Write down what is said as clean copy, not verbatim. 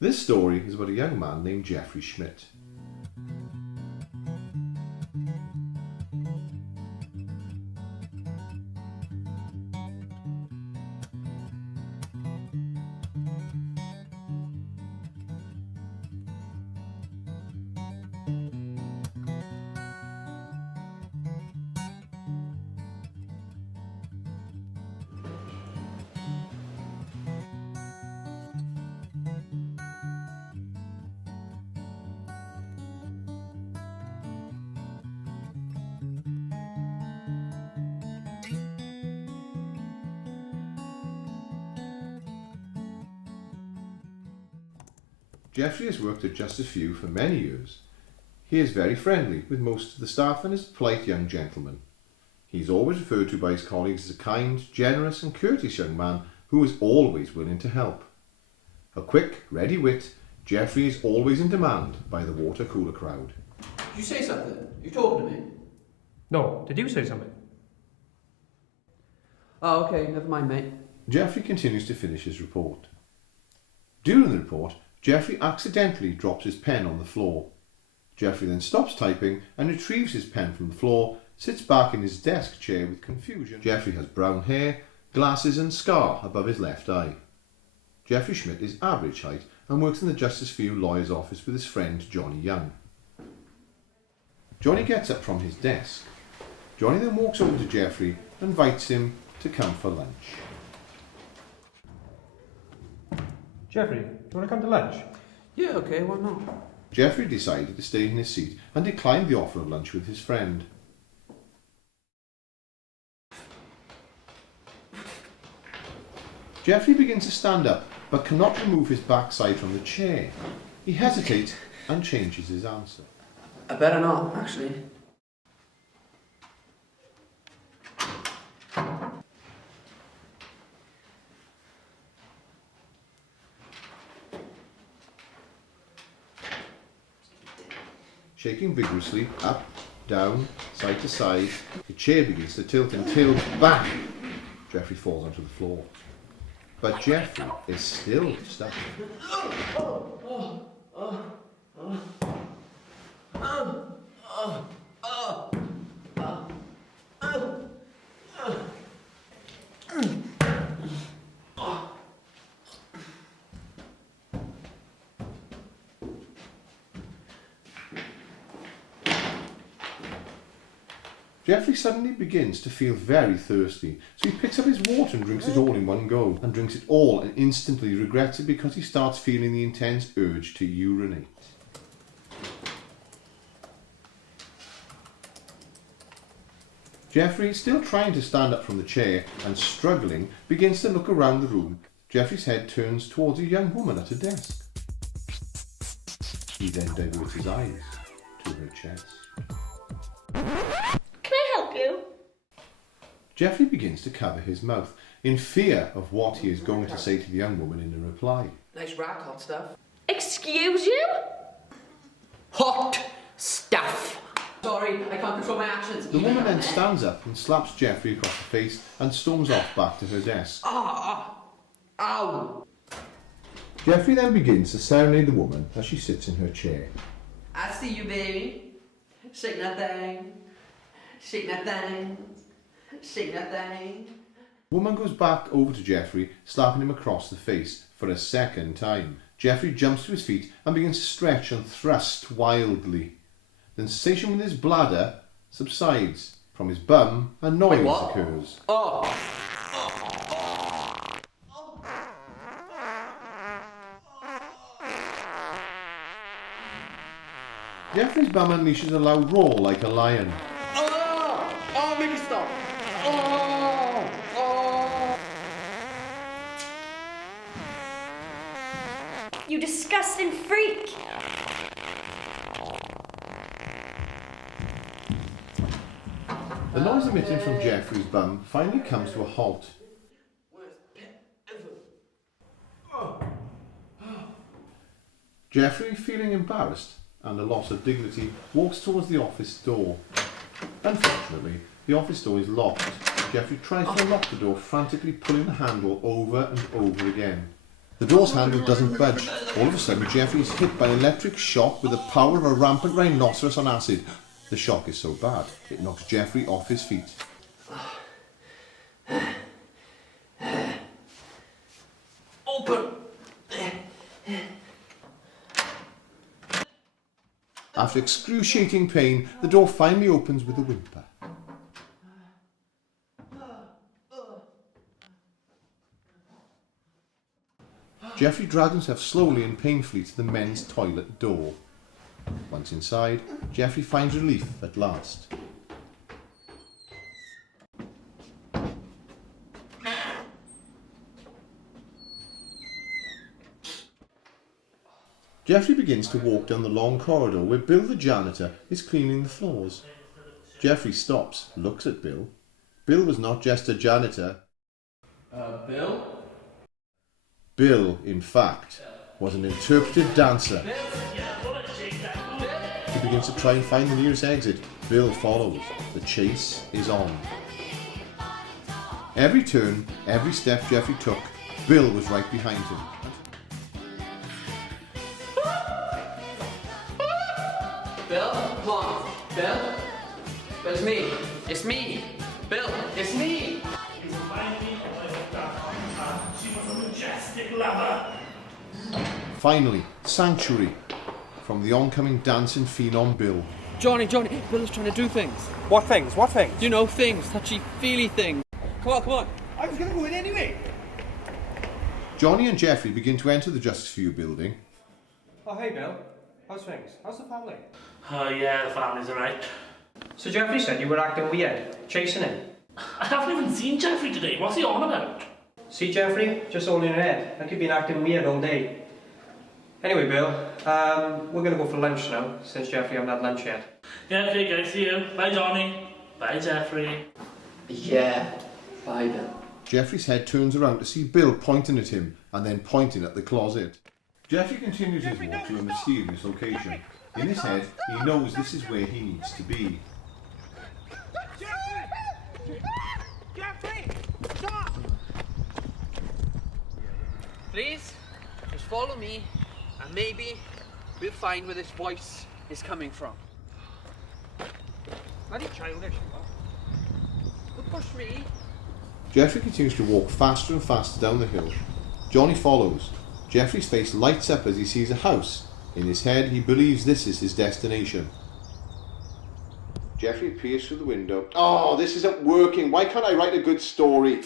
This story is about a young man named Jeffrey Schmidt. Jeffrey has worked at Just a Few for many years. He is very friendly with most of the staff and is a polite young gentleman. He is always referred to by his colleagues as a kind, generous and courteous young man who is always willing to help. A quick, ready wit, Jeffrey is always in demand by the water cooler crowd. Did you say something? You talking to me? No, did you say something? Oh, okay, never mind, mate. Jeffrey continues to finish his report. During the report, Jeffrey accidentally drops his pen on the floor. Jeffrey then stops typing and retrieves his pen from the floor, sits back in his desk chair with confusion. Jeffrey has brown hair, glasses and scar above his left eye. Jeffrey Schmidt is average height and works in the Justice Few lawyer's office with his friend Johnny Young. Johnny gets up from his desk. Johnny then walks over to Jeffrey and invites him to come for lunch. Jeffrey, do you want to come to lunch? Yeah, okay, why not? Jeffrey decided to stay in his seat and declined the offer of lunch with his friend. Jeffrey begins to stand up but cannot remove his backside from the chair. He hesitates and changes his answer. I better not, actually. Shaking vigorously, up, down, side to side, the chair begins to tilt until, bang! Jeffrey falls onto the floor. But Jeffrey is still stuck. Jeffrey suddenly begins to feel very thirsty, so he picks up his water and drinks it all in one go, and drinks it all and instantly regrets it because he starts feeling the intense urge to urinate. Jeffrey, still trying to stand up from the chair and struggling, begins to look around the room. Jeffrey's head turns towards a young woman at her desk. He then diverts his eyes to her chest. Jeffrey begins to cover his mouth, in fear of what he is going to say to the young woman in a reply. Nice rack, hot stuff. Excuse you? Hot stuff! Sorry, I can't control my actions. The woman then stands up and slaps Jeffrey across the face and storms off back to her desk. Ow! Jeffrey then begins to serenade the woman as she sits in her chair. I see you, baby. Shake that thing. Shake that thing. Shake that thing. The woman goes back over to Jeffrey, slapping him across the face for a second time. Jeffrey jumps to his feet and begins to stretch and thrust wildly. The sensation with his bladder subsides. From his bum, a noise occurs. Jeffrey's bum unleashes a loud roar like a lion. Make it stop. You disgusting freak! The noise emitted from Jeffrey's bum finally comes to a halt. Jeffrey, feeling embarrassed and a loss of dignity, walks towards the office door. Unfortunately, the office door is locked. Jeffrey tries to unlock the door, frantically pulling the handle over and over again. The door's handle doesn't budge. All of a sudden, Jeffrey is hit by an electric shock with the power of a rampant rhinoceros on acid. The shock is so bad, it knocks Jeffrey off his feet. Open! After excruciating pain, the door finally opens with a whimper. Jeffrey drags himself slowly and painfully to the men's toilet door. Once inside, Jeffrey finds relief at last. Jeffrey begins to walk down the long corridor where Bill the janitor is cleaning the floors. Jeffrey stops, looks at Bill. Bill was not just a janitor. Bill? Bill, in fact, was an interpretive dancer. He begins to try and find the nearest exit. Bill follows. The chase is on. Every turn, every step Jeffrey took, Bill was right behind him. Bill, come on. Bill? Bill, it's me. It's me. Bill, it's me. You remind me of that. She was a majestic lover. Finally, Sanctuary, from the oncoming dancing phenom Bill. Johnny, Bill's trying to do things. What things? What things? You know, things, touchy-feely things. Come on. I was going to go in anyway. Johnny and Jeffrey begin to enter the Justice for You building. Oh, hey, Bill. How's things? How's the family? Oh yeah, the family's alright. So Jeffrey said you were acting weird, chasing him. I haven't even seen Jeffrey today. What's he on about? See, Jeffrey? Just holding your head. Like you've been acting weird all day. Anyway, Bill, we're going to go for lunch now, since Jeffrey hasn't had lunch yet. Yeah, okay guys, see you. Bye Johnny. Bye Jeffrey. Yeah. Bye, Bill. Jeffrey's head turns around to see Bill pointing at him and then pointing at the closet. Jeffrey continues his walk to a mysterious location. In his head, he knows this is where he needs to be. Jeffrey! Stop! Please, just follow me, and maybe we'll find where this voice is coming from. Bloody childish. Don't push me. Jeffrey continues to walk faster and faster down the hill. Johnny follows. Jeffrey's face lights up as he sees a house. In his head, he believes this is his destination. Jeffrey peers through the window. Oh, this isn't working. Why can't I write a good story?